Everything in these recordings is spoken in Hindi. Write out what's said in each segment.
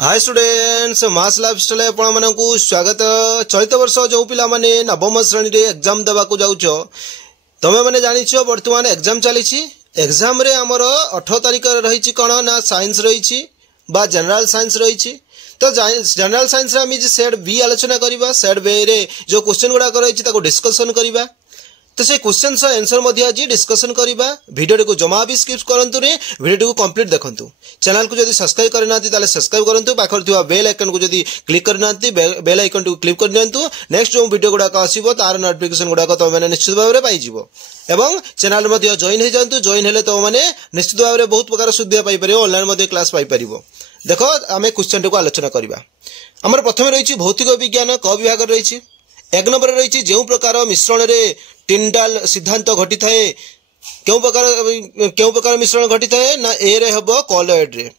हाय स्टूडेंट्स मास लाइफस्टाइल आपण मानकु स्वागत। चलित वर्ष जो पिला माने नवम श्रेणी रे एग्जाम देबा को जाउछो तमे माने जानिछो वर्तमान एग्जाम चलीछि। एग्जाम रे हमर 18 तारिख रे रहिछि कोन ना साइंस रहिछि बा जनरल साइंस रहिछि। तो जनरल साइंस रे हम जे सेट बी आलोचना करिबा। सेट बी रे जो क्वेश्चन गुडा रहिछि ताको डिस्कशन करिबा। तो से क्वेश्चन सो आंसर मध्य आज डिस्कशन करिबा। वीडियो को जमा भी स्किप करंतु रे, वीडियो को कंप्लीट देखंतु। चैनल को जदी सब्सक्राइब करनांती ताले सब्सक्राइब करंतु। पाखर थिवा बेल आइकन को जदी क्लिक करनांती बेल आइकन को क्लिक कर दियंतु। नेक्स्ट जो वीडियो गुडा का आसीबो तार नोटिफिकेशन गुडा को तो माने निश्चित भाव रे पाई जिवो। एवं चैनल मध्य जॉइन हे जानतु। जॉइन हेले तो माने निश्चित भाव रे बहुत प्रकार सुविधा पाई परिबो। ऑनलाइन मध्य क्लास पाई परिबो। देखो आमे क्वेश्चन को आलोचना करिबा। हमर प्रथम रहिछि भौतिक विज्ञान क विभाग रहिछि। एक नंबर रही जो प्रकार मिश्रण रे टिंडाल सिद्धांत घटी थाए क्यों प्रकार मिश्रण घटी थाए ना ए रे हबो कॉलॉइड रे।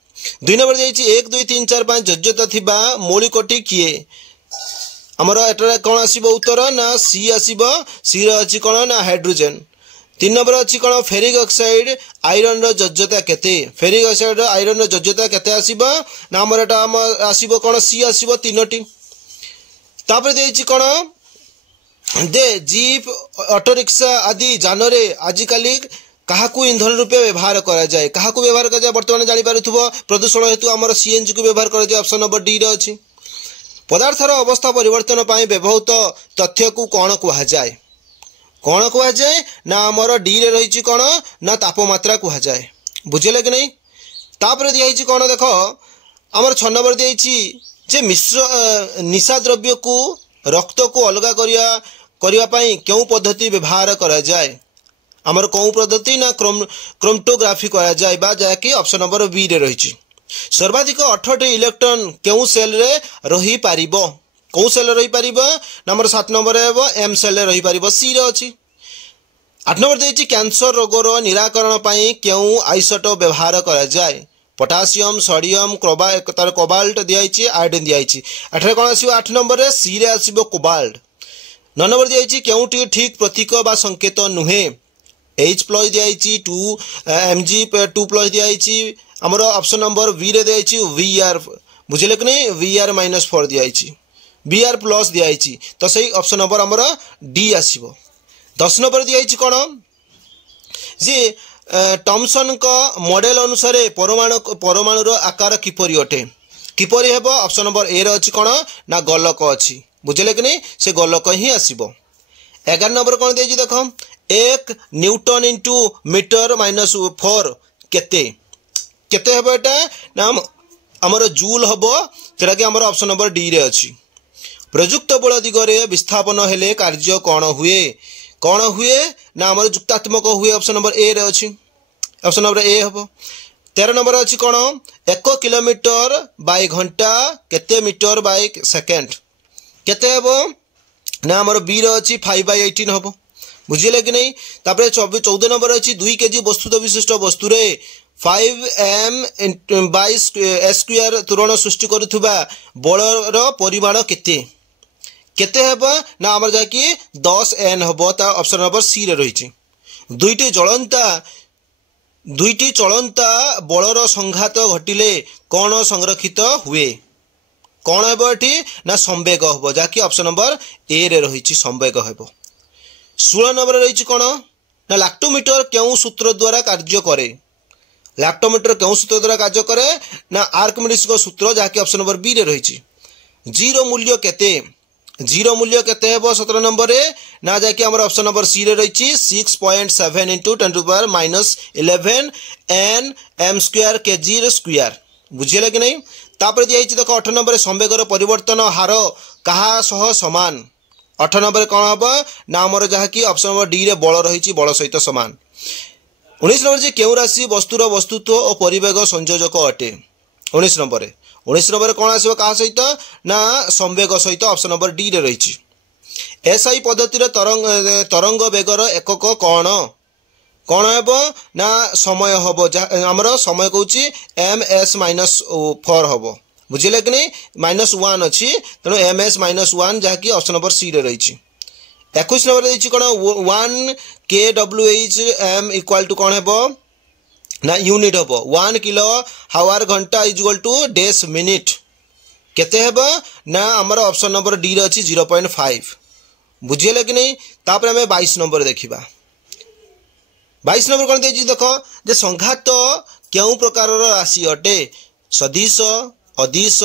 दुई नंबर देछि 1 2 3 4 5 योज्यता थिबा मौलिकटी किए। हमर एटा कोन आसीबो उत्तर ना सी आसीबो। सी रे अछि कोन ना हाइड्रोजन। 3 नंबर अछि कोन फेरिक ऑक्साइड आयरन रो योज्यता केते। फेरिक ऑक्साइड रो आयरन रो योज्यता केते आसीबो ना हमर एटा आसीबो कोन सी आसीबो 3टी। तापर देछि कोन दे जीप ऑटो रिक्शा आदि जानरे आजिकाली काहाकू ईंधन रूपे व्यवहार करा जाए। काहाकू व्यवहार करा जाए वर्तमान जानि पारुथबो प्रदूषण हेतु हमर सीएनजी को व्यवहार करा जाए। ऑप्शन नंबर डी रे अछि। पदार्थर अवस्था परिवर्तन पई व्यवहृत तथ्य को कोन कुहा जाए। कोन कुहा जाए ना हमर डी रे रहिछि कोन ना तापमात्रा कुहा जाए। बुझिले कि नहीं। तापर दियाछि कोन देखो हमर 6 नंबर दियाछि जे मिश्र निशा द्रव्य को रक्त को अलग करिया पई क्यों पद्धति व्यवहार करा जाए। हमर कोन पद्धति ना क्रोमेटोग्राफी करा जाए बा जाकी ऑप्शन नंबर बी रे रहिछि। सर्वाधिक 18 इलेक्ट्रॉन क्यों सेल रे रही पारिबो। कोन सेल रे रही पारिबो नंबर 7 नंबर हेबो एम सेल रे रही पारिबो सी रे अछि। 8 नंबर देछि कैंसर रोग रो निराकरण पई क्यों आइसोटोप व्यवहार करा जाए। पोटासियम सोडियम कोबाल्ट दियाइछि आयोडीन दियाइछि। एठरे कोन आसीबो 8 नंबर रे सी रे आसीबो कोबाल्ट। 9 नंबर दियाइछि केउटी ठीक प्रतीक बा संकेत नुहे। H प्लस दियाइछि 2 Mg 2 प्लस दियाइछि। हमरो ऑप्शन नंबर बी रे दियाइछि Vr। बुझिले कि नहीं Vr -4 दियाइछि Vr प्लस दियाइछि। तो सही ऑप्शन नंबर हमरो डी आसीबो। 10 नंबर दियाइछि कोन जे थॉमसन का मॉडल अनुसार परमाणु रो आकार किपरि अटे। किपरि हेबो ऑप्शन नंबर ए रे अछि कोन ना गोलक अछि। बुझले कि नहीं से गोलक ही आसीबो। 11 नंबर कोन देछि देखो 1 न्यूटन इनटू मीटर -4 केते केते हेबो एटा ना हमर जूल हेबो जेटा कि हमर ऑप्शन नंबर डी रे अछि। प्रयुक्त बल दिगरे विस्थापन हेले कार्य कोन हुए ना हमर युक्तात्मक हुए। ऑप्शन नंबर ए रे अछि। ऑप्शन नंबर ए हबो। 13 नंबर अछि कोन 1 किलोमीटर बाय घंटा केते मीटर बाय सेकंड केते हबो ना हमर बी रे अछि 5/18 हबो। बुझिले कि नहीं। तापर 14 नंबर अछि 2 केजी वस्तुत विशिष्ट वस्तु रे 5m/s² त्वरण सृष्टि करूथबा बल रो परिमाण केते केते हेबो ना हमर जाकी 10n हबो। ता ऑप्शन नंबर सी रे रहिछि। दुईटी चलंता बलर संघात घटिले कौन संरक्षित हुए। कौन हेबो एठी ना संवेग हेबो जाकी ऑप्शन नंबर ए रे रहिछि संवेग हेबो। 16 नंबर रहिछि कोन ना लैक्टोमीटर केउ सूत्र द्वारा कार्य करे। लैक्टोमीटर केउ सूत्र द्वारा कार्य करे ना आर्किमिडीज को सूत्र जाकी ऑप्शन नंबर बी रे रहिछि। जीरो मूल्य केते हेबो 17 नंबर रे ना जाकी हमर ऑप्शन नंबर सी रे रहिछि 6.7 * 10⁻11 n m² kg स्क्वायर। बुझिले कि नहीं। तापर दियाइछि देखो 8 नंबर संवेगर परिवर्तन हार कहा सह समान। 8 नंबर कोन हबो ना हमर जाकी ऑप्शन नंबर डी रे बल रहिछि बल सहित समान। 19 नंबर जे केउ राशि वस्तुर वस्तुत्व और परिवेग संयोजक अटे। 19 नंबर कोन आसीबो का सहित ना संवेग सहित ऑप्शन नंबर डी रे रहिछि। एसआई पद्धति रे तरंग वेगर एकक कोन हेबो ना समय हबो हमरो समय कहूछि ms-4 हबो। बुझिले कि नहीं -1 अछि तनो ms-1 जाकी ऑप्शन नंबर सी रे रहिछि। 21 नंबर रहिछि कोन 1 kWh m = कोन हेबो ना यूनिट हम 1 किलो हावर घंटा इज इक्वल टू डेस मिनिट केते हेबो ना हमर ऑप्शन नंबर डी रे अछि 0.5 बुझिले कि नहीं। तापर हमें 22 नंबर देखिबा 22 नंबर कोन देछि देखो जे संघात केउ प्रकार राशि अटे सदिश अदिश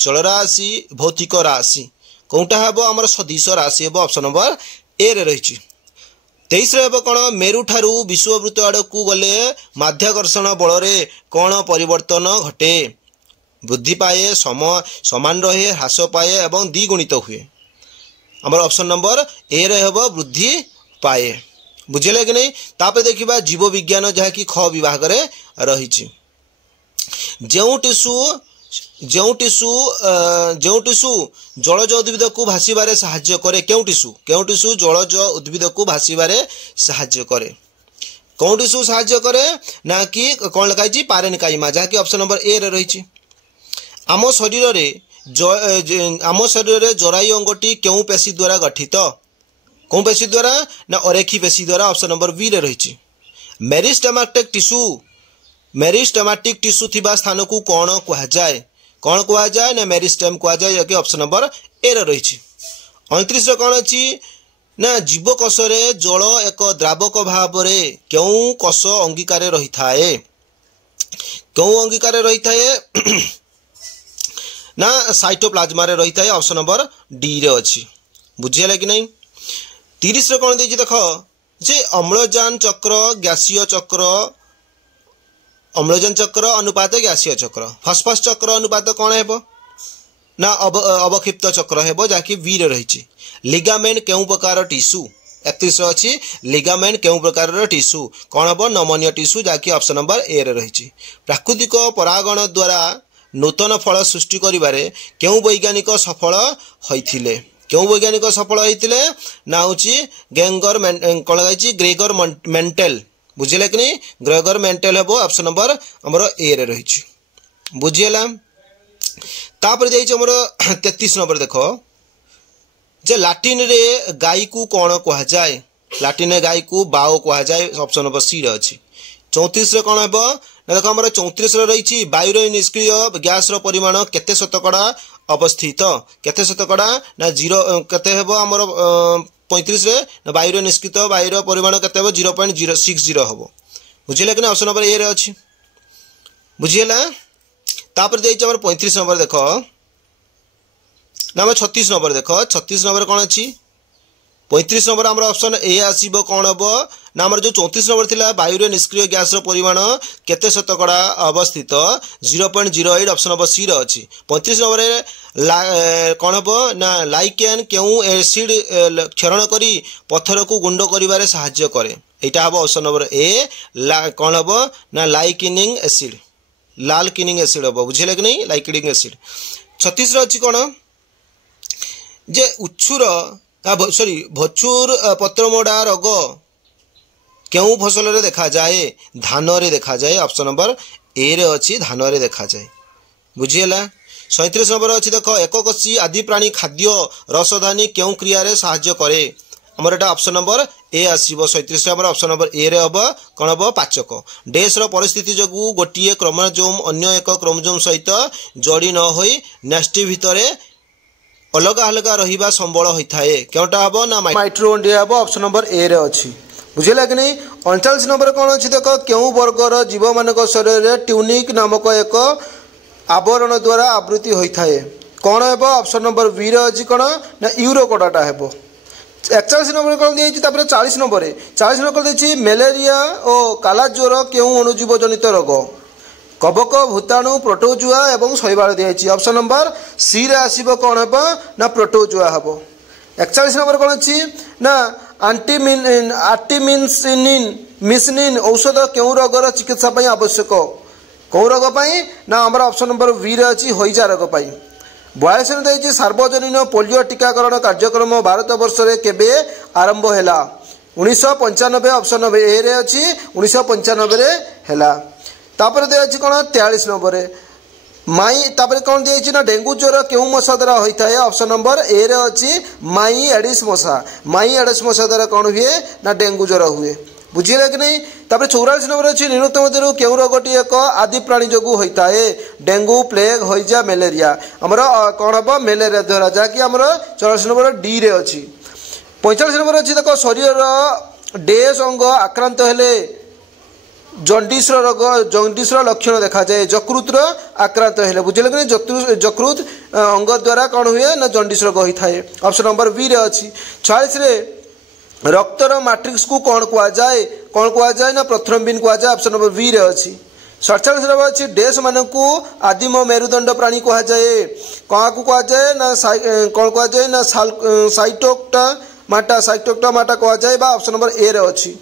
चल राशि भौतिक राशि कोटा हेबो हमर सदिश राशि हेबो ऑप्शन नंबर ए रे रहिछि। 23 रे हेबो कोन मेरु ठारू विश्ववृत्त आडकू गले माध्याकर्षण बल रे कोन परिवर्तन घटे वृद्धि पाए समान रहे ह्रास पाए एवं द्विगुणित हुए हमर ऑप्शन नंबर ए रे हेबो वृद्धि पाए बुझिले कि नहीं। तापर देखिबा जीव विज्ञान जहा कि ख विभाग रे रहिछि जेउ टिश्यू जलज उद्भिद को भासीबारे सहाय्य करे केउ टिश्यू जलज उद्भिद को भासीबारे सहाय्य करे कोउ टिश्यू सहाय्य करे ना कि कोन लखाइछि पारेन्काइमा जहा कि ऑप्शन नंबर ए रे रहिछि। आम शरीर रे जरायु अंगटी केउ पेशी द्वारा गठित कौन पेशी द्वारा ना अरेखी पेशी द्वारा ऑप्शन नंबर बी रे रहिछि। मेरिस्टेमेटिक टिश्यू थिबा स्थान को कौन कहा जाए ना मेरिस्टेम कहा जाए कि ऑप्शन नंबर ए रे रहिछि। 29 रे कौन अछि ना जीवकोश रे जल एक द्रावक भाव रे केउ कोश अंगीकार रहिथाए ना साइटोप्लाज्मा रे रहिथाए ऑप्शन नंबर डी रे अछि बुझियले कि नहीं। 30 रे कौन देछि देखो जे अम्लजान चक्र अनुपात गैसीय चक्र फॉस्फरस चक्र अनुपात कौन हेबो ना अवक्षिप्त चक्र हेबो जाकि बी रे रहिछि। लिगामेंट केउ प्रकार टिश्यू 31 अछि लिगामेंट केउ प्रकार टिश्यू कौन हेबो नमनीय टिश्यू जाकि ऑप्शन नंबर ए रे रहिछि। प्राकृतिक परागण द्वारा नूतन फल सृष्टि करिबारे केउ वैज्ञानिक सफल होइथिले ना होछि ग्रेगर मेंटेल बुझिले कि नहीं ग्रेगर मेंटेल हेबो ऑप्शन नंबर हमर ए रे रहिछि बुझियला। तापर देइछ हमर 33 नंबर देखो जे लाटिन रे गाई को कोन कहा जाए लाटिन रे गाई को बाओ कहा जाए ऑप्शन नंबर सी रे अछि। 34 रे कोन हेबो ना देखो हमर 34 रे रहिछि वायु रे निष्क्रिय गैस रो परिमाण केते शतकड़ा अवस्थित केते शतकड़ा ना 0 केते हेबो हमर 35 रे ना वायु रे निष्क्रिय वायु रो परिमाण केते हेबो 0.060 हेबो बुझिले कि ऑप्शन नंबर ए रे अछि बुझियला। तापर देइछ हमर 35 नंबर देखो ना हम 36 नंबर देखो 36 नंबर कोन अछि 35 नंबर हमर ऑप्शन ए आसीबो कोन हेबो ना हमर जो 34 नंबर थिला वायु रे निष्क्रिय गैस रो परिमाण केते शतकड़ा अवस्थित 0.08 ऑप्शन नंबर सी रे अछि। 35 नंबर कोन हेबो ना लाइकेन केउ एसिड क्षरण करी पत्थर को गुंड करिवारे सहाय्य करे एटा हबो ऑप्शन नंबर ए कोन हेबो ना लाइकिनिंग एसिड लाल किनिंग एसिड हबो बुझिले कि नहीं लाइकिनिंग एसिड। 36 रे अछि कोन जे भचुर पत्रमोड़ा रोग केउ फसल रे देखा जाए धान रे देखा जाए ऑप्शन नंबर ए रे अछि धान रे देखा जाए बुझियला। 37 नंबर अछि देखो एककोशी आदि प्राणी खाद्य रसधानी केउ क्रिया रे सहाय्य करे हमर एटा ऑप्शन नंबर ए आसीबो 37 नंबर ऑप्शन नंबर ए रे हबो कोन हबो पाचक देश रो परिस्थिति जगु गोटिए क्रोमोसोम अन्य एक क्रोमोसोम सहित जोड़ी न होई नेस्टी भितरे अलग अलग रहिबा संबल होइथाए केउटा हबो ना माइटोकॉन्ड्रिया हबो ऑप्शन नंबर ए रे अछि बुझिला कि नहीं। 39 नंबर कोन अछि देखो केउ वर्गर जीव मानक शरीर रे ट्यूनिक नामक एक आवरण द्वारा आवृत्ति होइथाए कोन हेबो ऑप्शन नंबर बी रे अछि कोन ना यूरोकोडाटा हेबो। 41 नंबर कोन दियछि तापर 40 नंबर दियछि मलेरिया ओ काला ज्वर केउ अणुजीव जनित रोग कबक भूताणु प्रोटोजुआ एवं शैवाल दियछि ऑप्शन नंबर सी रे आसीबो कोन हेबो ना प्रोटोजुआ हेबो। 41 नंबर कोन अछि ना मिसनिन औषध केउ रोगर चिकित्सा पई आवश्यक कौ रोग पई ना हमर ऑप्शन नंबर बी रे अछि होइजा रोग पई। 42 रे दैछि सार्वजनीन पोलियो टीकाकरण कार्यक्रम भारत वर्ष रे केबे आरंभ हैला 1995 ऑप्शन नंबर ए रे अछि 1995 रे हैला। तापर दे अछि कोन 43 नंबर रे माई तापर कोन दियछि ना डेंगू ज्वर केउ मशा द्वारा होइथाय ऑप्शन नंबर ए रे अछि माई एडिस मशा द्वारा कोन हुए ना डेंगू ज्वर हुए बुझिले कि नहीं। तापर 44 नंबर अच्छी निम्नोक्त मध्य केउ रोगटी एक आदि प्राणी जोगु होता है डेंगू प्लेग हईजा मलेरिया आमर कौन हम मलेरिया द्वारा जहाँकि आमर 44 नंबर डी रे अच्छी। 45 नंबर अच्छी देख शरीर डेस अंग आक्रांत हेले जंडिस रोग जंडिस लक्षण देखा जाए जकृत आक्रांत हेले बुझे कि जकृत अंग द्वारा कौन हुए ना जंडिस रोग होता है। ऑप्शन नंबर बी रे अच्छी। 46 रे रक्तर मैट्रिक्स को कौन कहुए ना प्रथ्रम्बिन कहुए ऑप्शन नंबर बी रे अच्छी। 47 नंबर अच्छी डेस मान को आदिम मेरुदंड प्राणी कहुए क्या कहुए ना कौन कहुए ना साइटोक्टा माटा कहुए ऑप्शन नंबर ए रे अच्छी।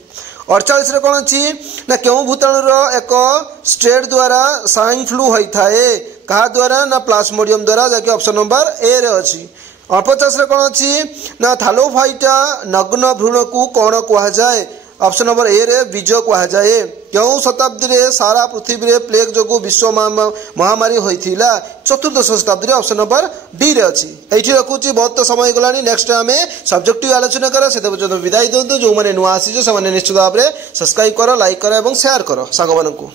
48 रे कौन अच्छी ना क्यों भूताणुर एक स्ट्रेट द्वारा स्वाइन फ्लू होता है क्या द्वारा ना प्लाज्मोडियम द्वारा जैसे ऑप्शन नंबर ए रे अच्छी। 49 रे कौन अच्छी ना थालोफाइटा नग्न भ्रूण को कौन कहुए ऑप्शन नंबर ए रे बीज कहुए। क्यों शताब्दी रे सारा पृथ्वी रे प्लेग जोगु विश्व महामारी होइथिला चतुर्दश शताब्दी ऑप्शन नंबर डी रे अच्छी। एठी रखुची बहुत तो समय गलानी नेक्स्ट आमे सब्जेक्टिव आलोचना करा से पर्यंत विदाई दिंतु जो माने नुआ आसी जो से निश्चित भाव में सब्सक्राइब करो लाइक करो और शेयर करो सांग मानकु।